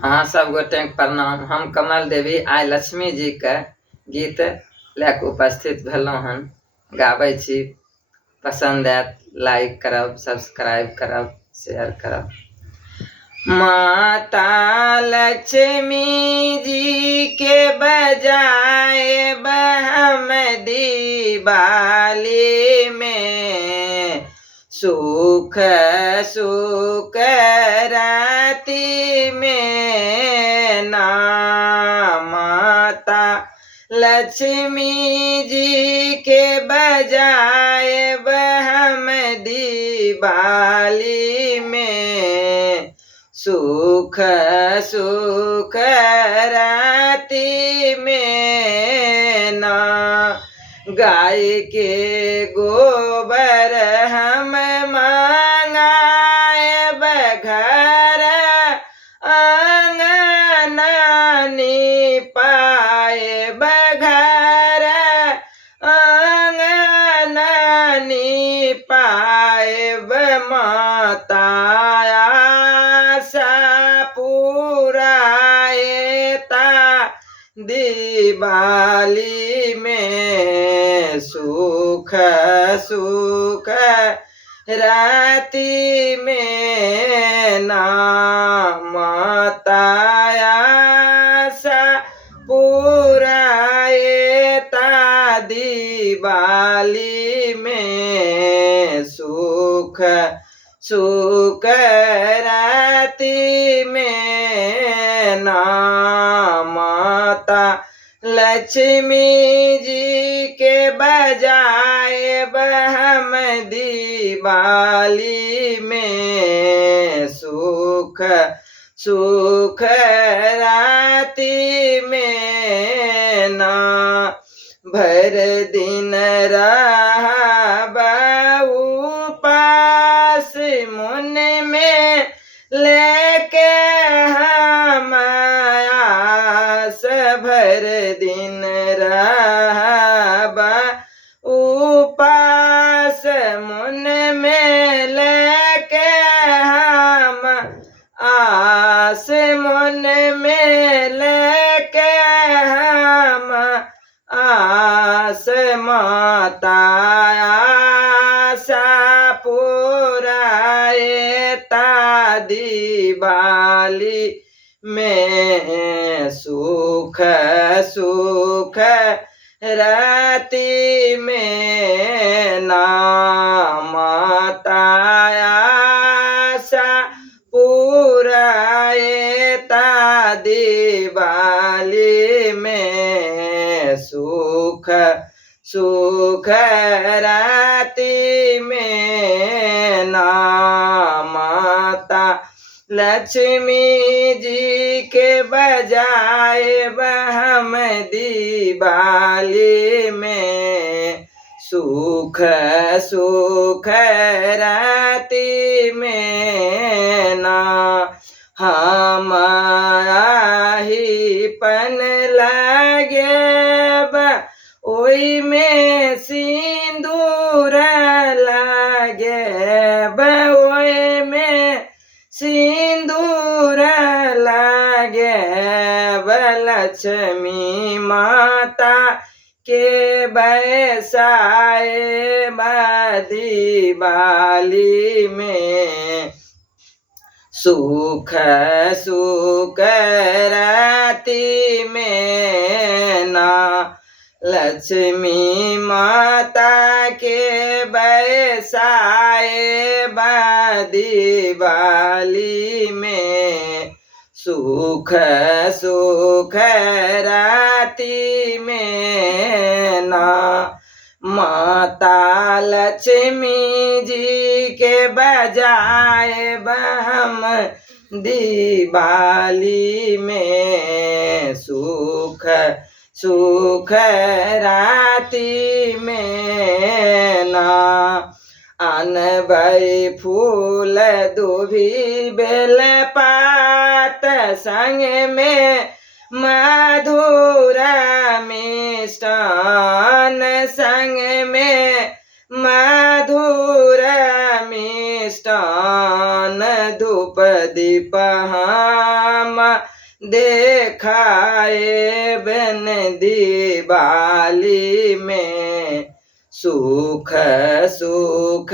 अहाँ सब गोटे प्रणाम। हम कमल देवी आइ लक्ष्मी जी के गीत लैके उपस्थित भेलहुँ हन। गाबै छी, पसंद आयत लाइक करब, सब्सक्राइब करब, शेयर करब। माता लक्ष्मी जी के बजाए हम दिवाली में, सुख सुख राति में ना। माता लक्ष्मी जी के बजाए हम दिवाली में, सुख सुख राति में ना। गाय के गोबर हम मंगाए घर आंगना निपाए घर आंगना निपाए। माता दिवाली में, सुख सुख राति में ना। माता आशा पुराए ता दिवाली में, सुख सुख राति में ना। माता लक्ष्मी जी के बजाए हम दिवाली में, सुख सुख राति में ना। भर दिन रहब उपास मन में लेके हम आस। भर दिन रहब उपास मन में लेके हम आस। मन में लेके हम आस। माता आशा पुराए ता दिवाली में, सुख सुख राति में ना। माता आशा पुराए ता दिवाली में, सुख सुख राति में ना। माता लक्ष्मी जी के बजाए हम दिवाली में, सुख सुख राति में ना। हम ही पन लगे ओई में सिंदूर लगे, ओई में सिंदूर लगे। लक्ष्मी माता के बैसाए दिवाली में, सुख सुख राति में ना। लक्ष्मी माता के बैसाए दिवाली में, सुख सुख राति में ना। माता लक्ष्मी जी के बजाए हम दिवाली में, सुख सुख राति में ना। अनबै फूल दुभी बेल पात संग में मधुर मिष्टान, संग में मधुर मिष्टान। धूप दीप हम देखाए बन दिवाली में, सुख सुख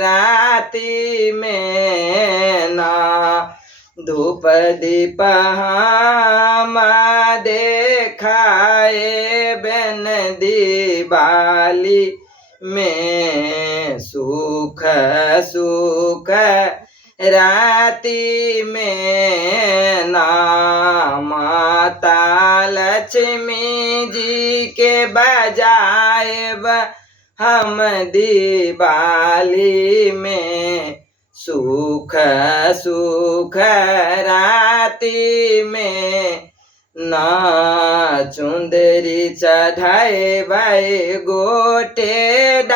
राती में ना। धूप दीप हम देखाए बन दिवाली में, सुख सुख राती में ना। माता लक्ष्मी जी के बजाएब हम दिवाली में, सुख सुख राती में ना। चुंदरी चढ़ाए भाई गोटेदार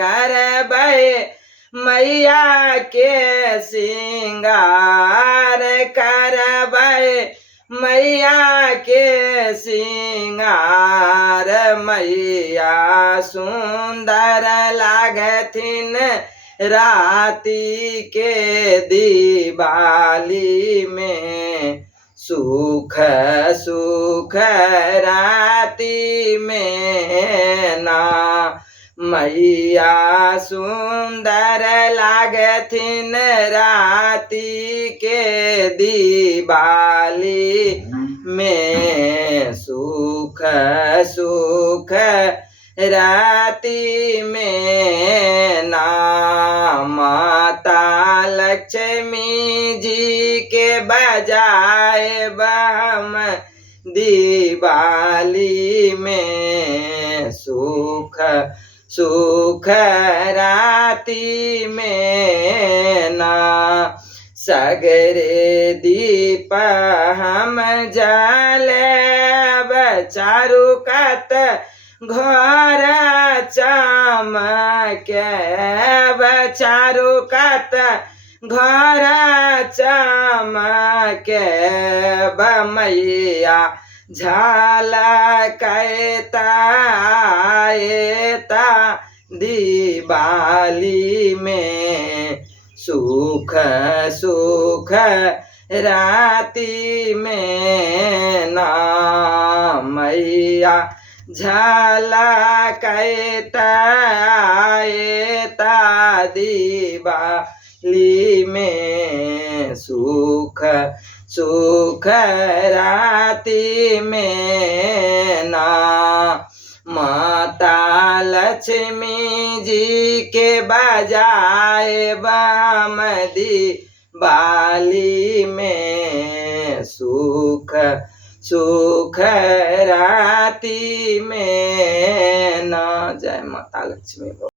करबै मैया के सिंगार, करबै मैया के सिंगार। मैया सुंदर लागथिन राती के दिवाली में, सुख सुख राती में ना। मैया सुंदर लागथिन राती के दिवाली में, सुख सुख राती में ना। माता लक्ष्मी जी के बजाएब हम दिवाली में, सुख सुख राती में ना। सगरे दीप हम जलेब चारू कात घर चमकेब, चारू कात घर चमकेब। मैया झलकैता आएता दिवाली में, सुख सुख राती में ना। मैया झलकैता आएता दिवाली में, सुख सुख राती में ना। माता लक्ष्मी जी के बजाएब हम दिवाली में, सुख सुख राती में ना। जय माता लक्ष्मी।